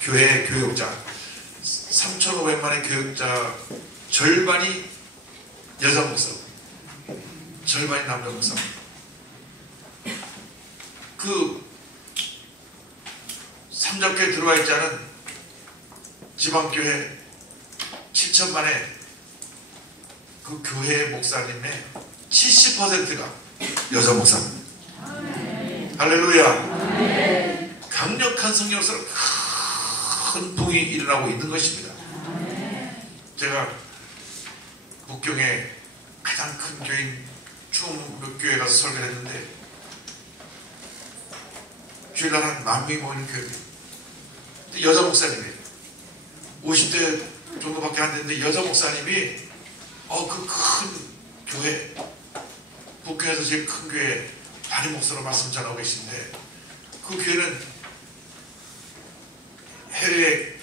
교회 교육자 3,500만의 교육자 절반이 여자 목사, 절반이 남자 목사. 그 삼적교에 들어와 있지 않은 지방교회 7천만의 그 교회 목사님의 70%가 여자 목사입니다. 할렐루야. 강력한 성령 역사로 큰 부흥이 일어나고 있는 것입니다. 제가 북경의 가장 큰 교회인 충북교회 가서 설교를 했는데 주일날 한 10,000명이 모이는 교회입니다. 여자 목사님이에요. 50대 정도밖에 안 됐는데 여자 목사님이 그 큰 교회, 북경에서 제일 큰 교회 담임 목사로 말씀 전하고 계신데, 그 교회는 해외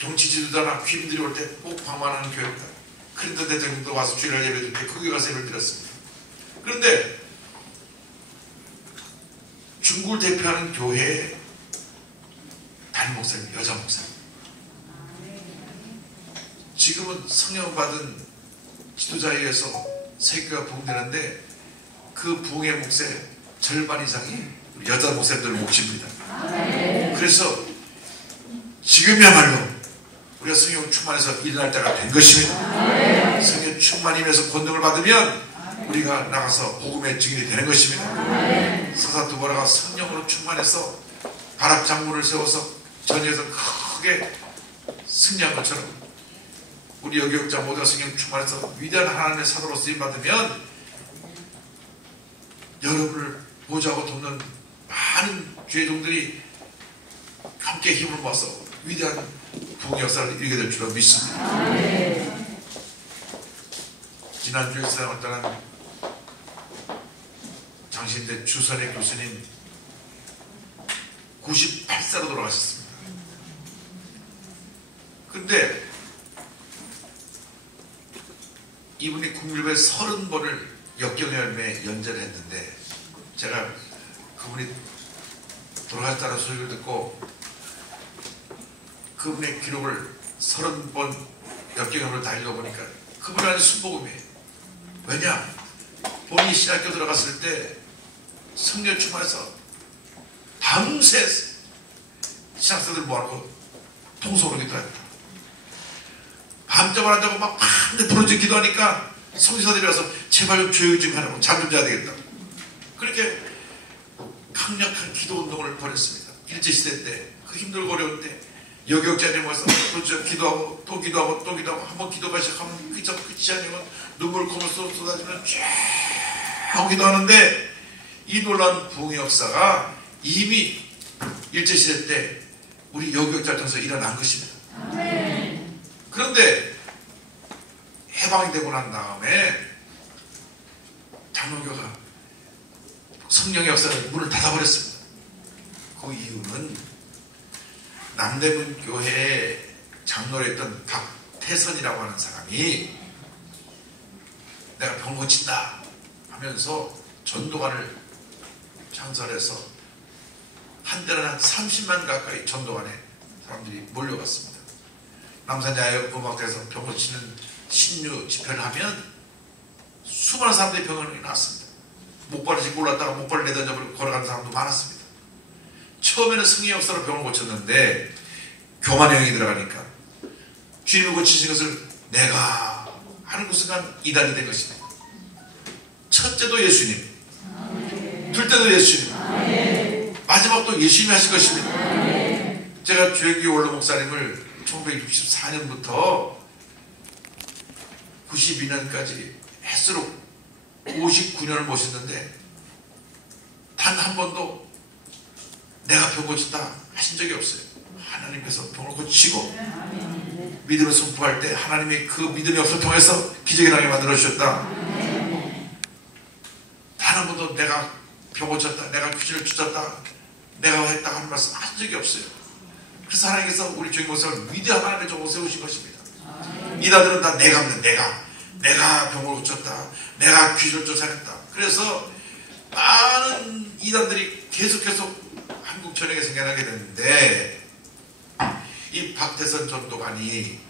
정치 지도자나 귀인들이 올 때 꼭 방문하는 교회입니다. 클린턴 대통령도 와서 주일날 예배 드릴 때 그 교회 가서 예배를 드렸습니다. 그런데 중국을 대표하는 교회의 담임 목사님, 여자 목사님. 지금은 성령 받은 지도자에 의해서 세계가 부흥되는데 그 부흥의 몫의 절반 이상이 여자 목사님들 몫입니다. 그래서 지금이야말로 우리가 성령 충만해서 일어날 때가 된 것입니다. 성령 충만임에서 권능을 받으면 우리가 나가서 복음의 증인이 되는 것입니다. 사사두보라가 성령으로 충만해서 바락 장군을 세워서 전쟁에서 크게 승리한 것처럼 우리 여교육자 모두가 성령 충만해서 위대한 하나님의 사도로 쓰임받으면 여러분을 보좌하고 돕는 많은 죄종들이 함께 힘을 모아서 위대한 부흥의 역사를 이루게 될 줄로 믿습니다. 지난주에 사용했던 장신대 주선의 교수님 98세로 돌아가셨습니다. 근데 이분이 국립에 30번을 역경 열매 연재를 했는데, 제가 그분이 돌아갔다는 소리를 듣고 그분의 기록을 30번 역경 열매를 다 읽어보니까 그분이 아주 순복음이에요. 왜냐? 본인이 신학교 들어갔을 때 성령 충만해서 밤새 신학생들 모아놓고 통성으로 기도했다. 밤잠을 안 자고 막 밤새 부르짖어 기도하니까 성지사들이 와서 제발 좀 조용히 좀 하라고, 잠 좀 자야 되겠다. 그렇게 강력한 기도 운동을 벌였습니다. 일제시대 때 그 힘들고 어려울 때 여교육자들이 모여서 기도하고 또 기도하고 또 기도하고, 한번 기도가 시작하면 끝이 아니면 눈물 콧물 쏟아지면 쫙 하고 기도하는데, 이 놀라운 부흥의 역사가 이미 일제시대 때 우리 여교육자를 통해서 일어난 것입니다. 그런데 해방이 되고 난 다음에 장로교가 성령의 역사를 문을 닫아버렸습니다. 그 이유는 남대문 교회에 장로를 했던 박태선이라고 하는 사람이 내가 병 고친다 하면서 전도관을 창설해서 한때는 한 30만 가까이 전도관에 사람들이 몰려갔습니다. 남산야외음악대에서 병 고치는 신유 집회를 하면 수많은 사람들이 병원에 나왔습니다. 목발을 짚고 올랐다가 목발을 내던져버리고 걸어가는 사람도 많았습니다. 처음에는 승리 역사로 병을 고쳤는데 교만형이 들어가니까 주님을 고치신 것을 내가 하는 그 순간 이단이 된 것입니다. 첫째도 예수님, 둘째도 예수님, 마지막도 예수님이 하신 것입니다. 제가 주혁기 원로 목사님을 1964년부터 92년까지 횟수로 59년을 모셨는데 단 한 번도 내가 병 고쳤다 하신 적이 없어요. 하나님께서 병을 고치시고 믿음을 선포할 때 하나님이 그 믿음의 역사를 통해서 기적이 나게 만들어 주셨다. 단 한 번도 내가 병 고쳤다, 내가 귀신을 쫓았다, 내가 했다 하는 말씀 하신 적이 없어요. 그래서 하나님께서 우리 주인 목사를 위대한 하나님의 종으로 세우신 것입니다. 이단들은 다 내가 병을 고쳤다, 내가 귀신을 쫓아냈다. 그래서 많은 이단들이 계속해서 한국 전역에 생겨나게 됐는데, 이 박태선 전도관이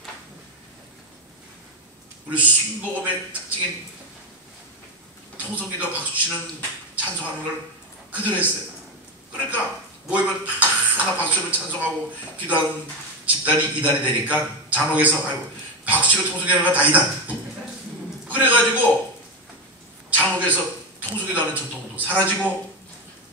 우리 순복음의 특징인 통성기도 박수치는 찬송하는 걸 그대로 했어요. 그러니까 모이면 다 박수치면 찬송하고 기도하는 집단이 이단이 되니까 장로에서 아이고 박수치고 통성기도하는 건 다 이단. 그래가지고 장로에서 통성기도 하는 전통도 사라지고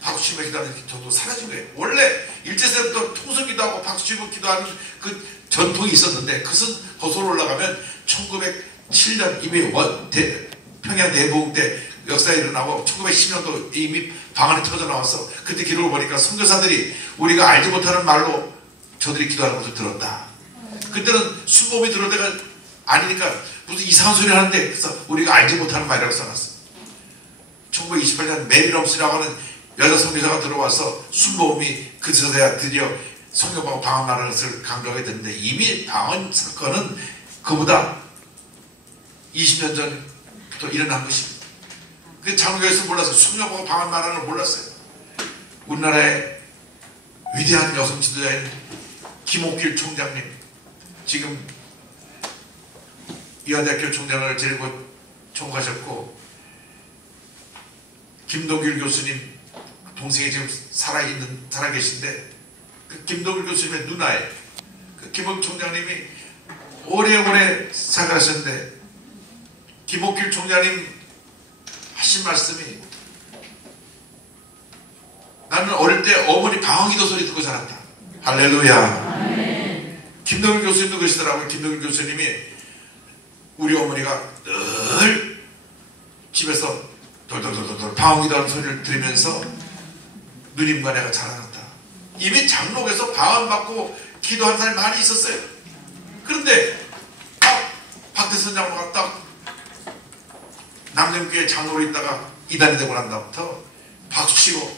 박수치며 기도하는 전통도 사라진 거예요. 원래 일제세부터 통성기도하고 박수치고 기도하는 그 전통이 있었는데, 그것은 거슬러 올라가면 1907년 이미 평양 대보응 때 역사에 일어나고 1910년도 이미 방언이 터져 나와서 그때 기록을 보니까 선교사들이 우리가 알지 못하는 말로 저들이 기도하는 것을 들었다. 그때는 순복음이 들어올 때가 아니니까 무슨 이상한 소리를 하는데, 그래서 우리가 알지 못하는 말이라고 써놨어. 1928년 메리 럼스라고 하는 여자 선교사가 들어와서 순복음이 그제서야 드디어 성경하고 방언하는 것을 강조하게 됐는데, 이미 방언 사건은 그보다 20년 전부터 일어난 것입니다. 그 장로교에서 몰랐어요. 순교하고 방언 말하는 걸 몰랐어요. 우리나라의 위대한 여성 지도자인 김옥길 총장님, 지금 이화대학교 총장을 지내고 총괄하셨고, 김동길 교수님 동생이 지금 살아계신데, 그 김동길 교수님의 누나예요. 그 김옥길 총장님이 오래오래 생활하셨는데, 김옥길 총장님 하신 말씀이, 나는 어릴 때 어머니 방언기도 소리 듣고 자랐다. 할렐루야. 김동길 교수님도 그러시더라고요. 김동길 교수님이 우리 어머니가 늘 집에서 돌돌돌돌 방언기도 하는 소리를 들으면서 누님과 내가 자라났다. 이미 장로에서 방언 받고 기도한 사람이 많이 있었어요. 그런데 박태선 장로가 딱 남정교회 장로로 있다가 이단이 되고 난 다음부터 박수치고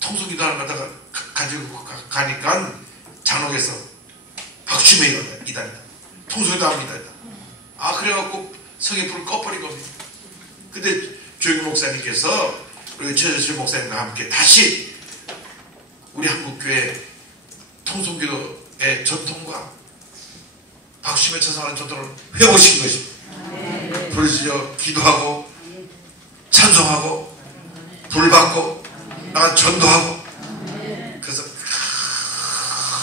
통성기도 하는 거다가 가지고 가니까 장로에서 박수치며 이단이다. 통성기도 하면 이단이다. 그래갖고 성의 불을 꺼버린 겁니다. 근데 조영규 목사님께서 우리 최재실 목사님과 함께 다시 우리 한국교회 통성기도의 전통과 박수치며 찬송하는 전통을 회복시킨 것입니다. 부르짖어 기도하고 찬송하고 불받고 나가 전도하고, 그래서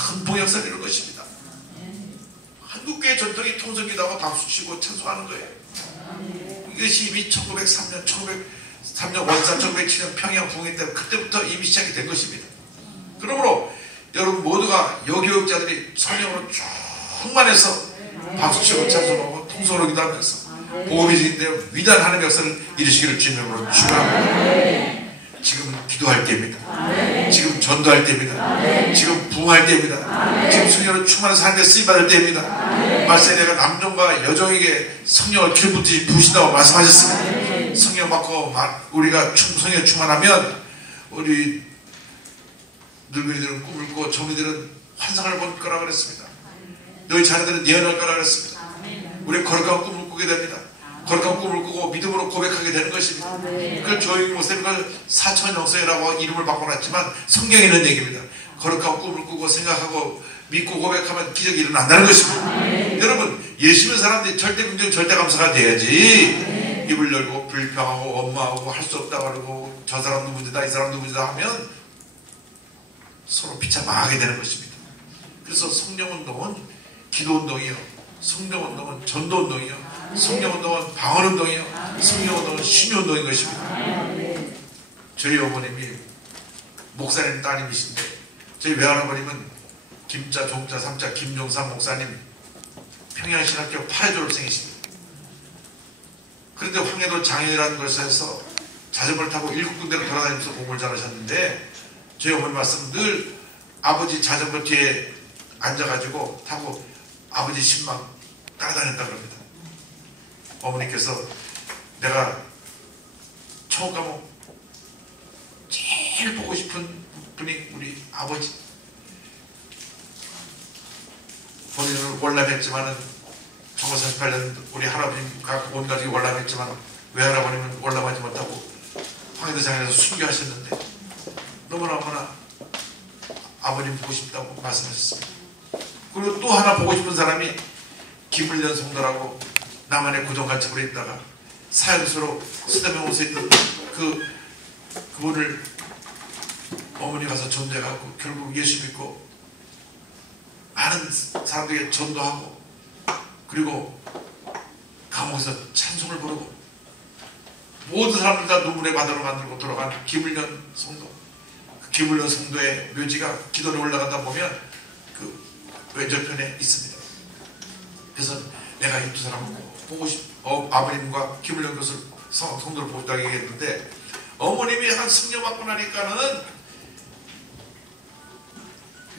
큰 봉역사를 이룬 것입니다. 한국교회 전통이 통성기도하고 박수치고 찬송하는 거예요. 이것이 이미 1903년 원산 1907년 평양 부흥회 때 그때부터 이미 시작이 된 것입니다. 그러므로 여러분 모두가 여교육자들이 성령으로 충만해서 박수치고 찬송하고 통성으로 기도하면서 복음이 지인데 위대한 하나님의 역사를 이루시기를 주님으로 축원합니다. 지금 기도할 때입니다. 지금 전도할 때입니다. 지금 부흥할 때입니다. 지금 성령으로 충만한 삶에 쓰임받을 때입니다. 말씀에 내가 남종과 여종에게 성령을 기름붓듯이 부으신다고 말씀하셨습니다. 성령 받고 우리가 성령에 충만하면 우리 늙은이들은 꿈을 꾸고 젊은이들은 환상을 볼 거라 그랬습니다. 너희 자녀들은 예언할 거라 그랬습니다. 우리 거룩한 꿈을 꾸게 됩니다. 거룩한 꿈을 꾸고 믿음으로 고백하게 되는 것입니다. 그걸 조영규 목사님과 사천영성이라고 이름을 바꿔놨지만 성경에 있는 얘기입니다. 거룩한 꿈을 꾸고 생각하고 믿고 고백하면 기적이 일어난다는 것입니다. 여러분, 예수 믿는 사람들이 절대 긍정 절대 감사가 돼야지. 입을 열고 불평하고 원망하고 할 수 없다고 하고 저 사람도 문제다 이 사람도 문제다 하면 서로 비참하게 되는 것입니다. 그래서 성령운동은 기도운동이요, 성령운동은 전도운동이요, 성령운동은 방언운동이요, 성령운동은 신유운동인 것입니다. 저희 어머님이 목사님 따님이신데, 저희 외할아버님은 김자, 종자, 삼자 김종삼 목사님 평양신학교 8회 졸업생이십니다. 그런데 황해도 장애라는 곳에서 자전거를 타고 7군데를 돌아다니면서 공부를 잘하셨는데, 저희 어머니 말씀 늘 아버지 자전거 뒤에 앉아가지고 타고 아버지 신방 따라다녔다고 합니다. 어머니께서 내가 처음 가면 제일 보고 싶은 분이 우리 아버지. 본인은 월남했지만은 1948년 우리 할아버지가 온 가족이 월남했지만 외할아버님은 월남하지 못하고 황해도 장에서 순교하셨는데 너무나 아버님 보고 싶다고 말씀하셨습니다. 그리고 또 하나 보고 싶은 사람이 김을련 성도라고 남한의 고정간첩으로 있다가 사형수로 스데메온에 있던 그분을 어머니 가서 전도해가고 결국 예수 믿고 많은 사람들에게 전도하고 그리고 감옥에서 찬송을 부르고 모든 사람들 다 눈물의 바다로 만들고 돌아간 김을련 성도. 그 김을련 성도의 묘지가 기도에 올라가다 보면 그 왼절편에 있습니다. 그래서 내가 이 두 사람을 보고 아버님과 김을련 교수 성도를 보고 싶다고 얘기했는데 어머님이 한 승려 받고 나니까는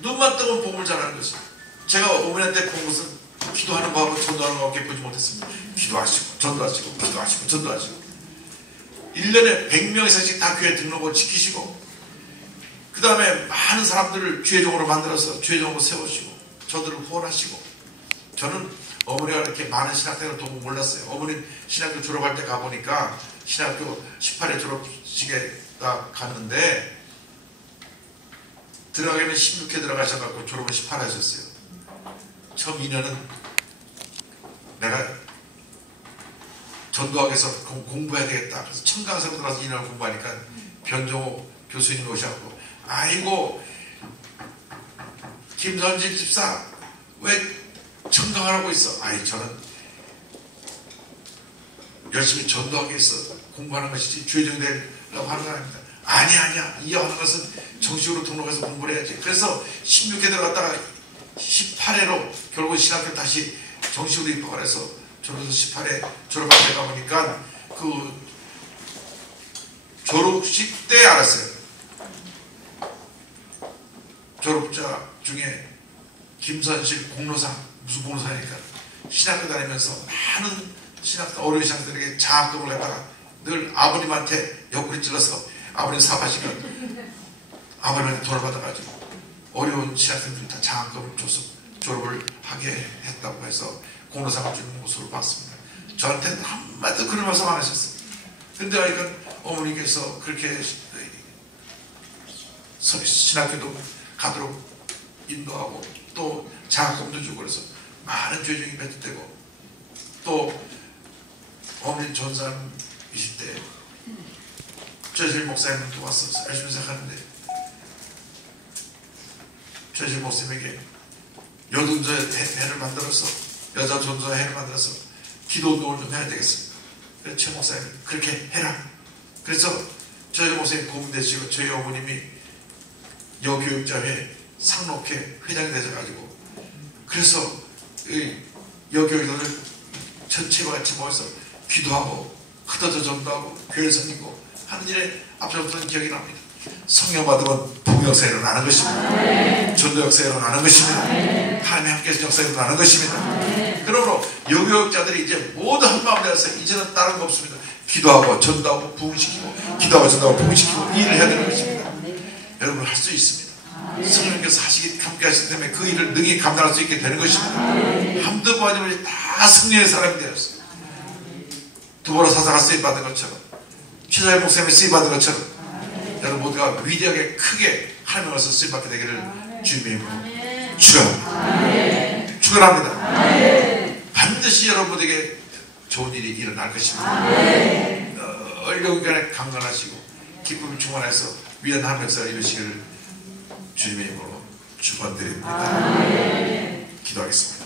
눈만 뜨면 복음을 전하는 것이. 제가 어머니한테 본 것은 기도하는 거하고 전도하는 거밖에 보지 못했습니다. 기도하시고 전도하시고 기도하시고 전도하시고 1년에 100명 이상씩 다 교회 등록을 지키시고 그 다음에 많은 사람들을 주의종으로 만들어서 주의종으로 세우시고 저들을 후원하시고. 저는 어머니가 이렇게 많은 신학생을 도무 몰랐어요. 어머님 신학교 졸업할 때 가보니까 신학교 18회 졸업식에 딱 갔는데 들어가기는 16회 들어가셔갖고 졸업은 18회 하셨어요. 처음 2년은 내가 전도하기 위해서 공부해야 되겠다. 그래서 청강사로 들어가서 2년을 공부하니까 변종호 교수님이 오셔갖고 아이고 김선진 집사 왜 청강을 하고 있어? 아이 저는 열심히 전도하기 위해서 공부하는 것이지 주의종이 되려고 하는 거 아닙니다. 아니야 이어하는 것은 정식으로 등록해서 공부를 해야지. 그래서 16회 들어갔다가 18회로 결국 신학교 다시 정식으로 입학을 해서 저는 18회 졸업할 때 가보니까 그 졸업식 때 알았어요. 졸업자 중에 김선실 공로상 무슨 공로상이니까 신학교 다니면서 많은 어려운 신학생들에게 장학금을 갖다가 늘 아버님한테 옆구리 찔러서 아버님 사바시간 아버님한테 돈을 받아가지고 어려운 신학생들이 다 장학금을 줘서 졸업을 하게 했다고 해서 공로상을 주는 모습을 봤습니다. 저한테는 한마디도 그런 말씀 안 하셨어요. 근데 그러니까 어머니께서 그렇게 신학교도 가도록 인도하고 또 장학금도 주고 그래서 많은 죄중이 배틀되고 또 어머니 전사님이실 때 최실 목사님도 와서 열심히 생각하는데 최실 목사님에게 여전자의 회를 만들어서 여자 전도자 회를 만들어서 기도 운동을 좀 해야 되겠습니다. 그래서 최 목사님이 그렇게 해라. 그래서 저희 목사님 고문되시고 저희 어머님이 여교육자회 상록회 회장이 되셔가지고 그래서 여교육자들 전체와 같이 모여서 기도하고 흩어져 전도하고 교회를 섬기고 하는 일에 앞서서는 기억이 납니다. 성령 받으면 복음 역사가 일어나는 것입니다. 전도 역사가 일어나는 것입니다. 하나님의 함께해서 역사가 일어나는 것입니다. 그러므로 여교육자들이 이제 모두 한마음 되어서 이제는 다른 거 없습니다. 기도하고 전도하고 부흥시키고 기도하고 전도하고 부흥시키고 이 일을 해야 되는 것입니다. 여러분 할 수 있습니다. 성령님께서 함께 하시기 때문에 그 일을 능히 감당할 수 있게 되는 것입니다. 함도 부하님을 다 승리의 사람이 되었어요. 두보라 사사가 쓰임받은 것처럼 최자의 목사님이 쓰임받은 것처럼 여러분 모두가 위대하게 크게 하나님 와서 쓰임받게 되기를 주님의 이름으로 축원합니다. 축원합니다. 반드시 여러분에게 좋은 일이 일어날 것입니다. 영원히 강건하시고 기쁨이 충만해서 위대한 하나님 역사를 이루시기를 주님의 이름으로 축원드립니다. 기도하겠습니다.